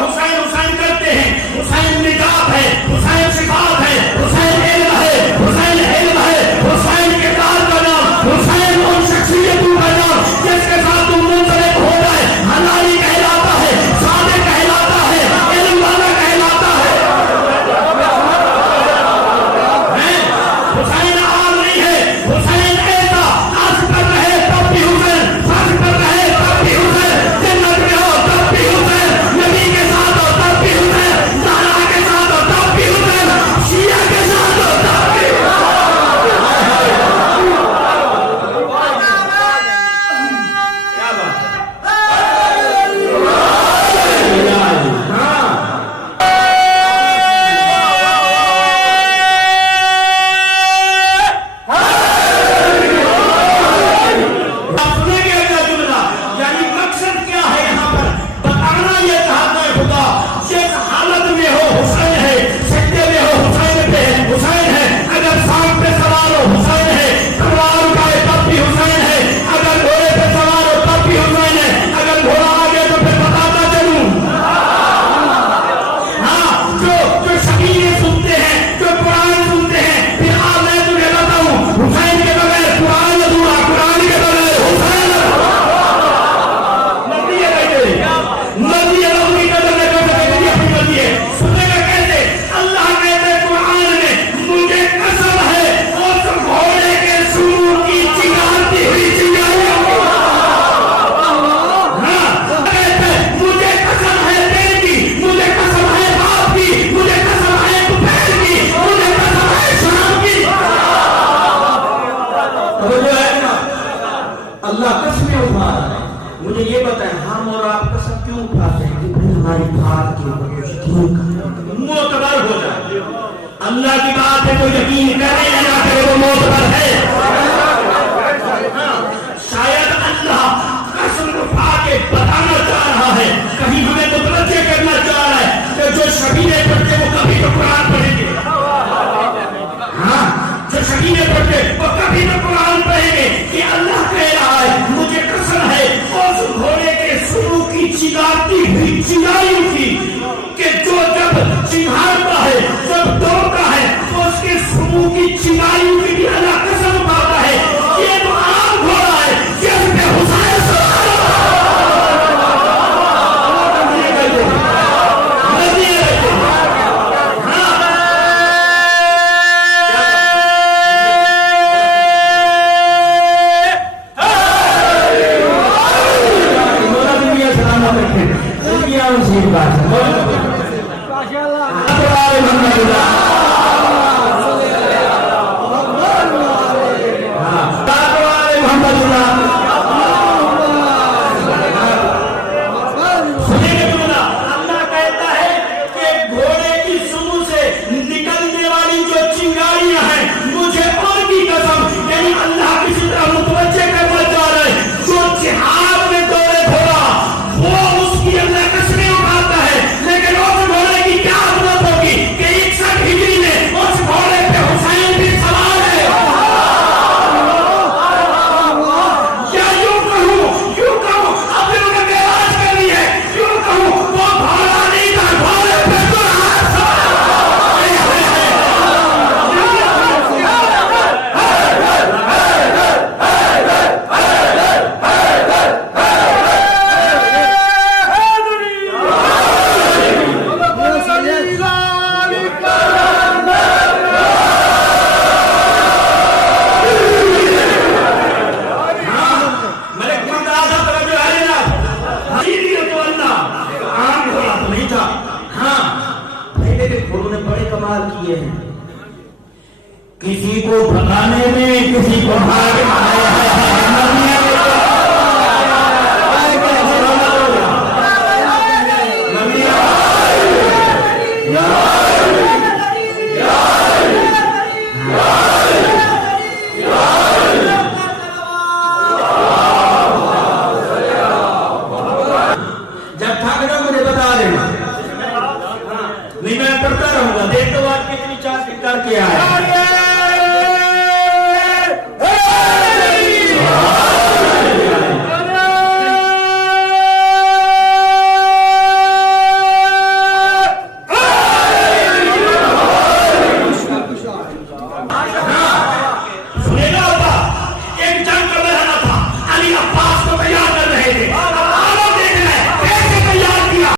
حسین حسین کرتے ہیں. حسین نجات ہے, حسین شفاعت ہے, حسین علم ہے, حسین علم ہے, حسین کردار کا نام, حسین ان شخصیتوں کا نام جس کے ساتھ تم منسلک ہو گئے. حلالی کہلاتا ہے, صادق کہلاتا ہے, علم والا کہلاتا ہے. حسین عام نہیں ہے, حسین ایسا عرض پر رہے تب بھی حسین, فرض پر رہے تب بھی حسین, جنت میں ہو تب بھی حسین, نبی کے ساتھ ہو تب بھی حسین, زہرا کے ساتھ ہو تب بھی حسین, شیعہ کے ساتھ ہو تب بھی اللہ کی بات ہے تو یقین کرے یا نہ کرے وہ معتبر ہے. شاید اللہ قسم اٹھا کے بتانا چاہ رہا ہے, کہیں ہمیں متوجہ کرنا چاہ رہا ہے کہ جو شبیہیں پڑھتے وہ کبھی تو قرآن پڑھیں گے. ہاں, جو شبیہیں پڑھتے وہ کبھی تو قرآن پڑھیں گے. کہ اللہ کہہ رہا ہے مجھے قسم ہے اس گھوڑے کے سرو کی چنگارتی ہوئی چنگاریوں کی کہ جو جب چنگارتا ہے, جب دوڑتا ہے تو اس کے سرو کی چنگاریوں کی بھی اللہ قسم اٹھاتا ہے. یہ تو عام گھوڑا ہے جس پہ حسین سوار کسی کو بھگانے میں, کسی کو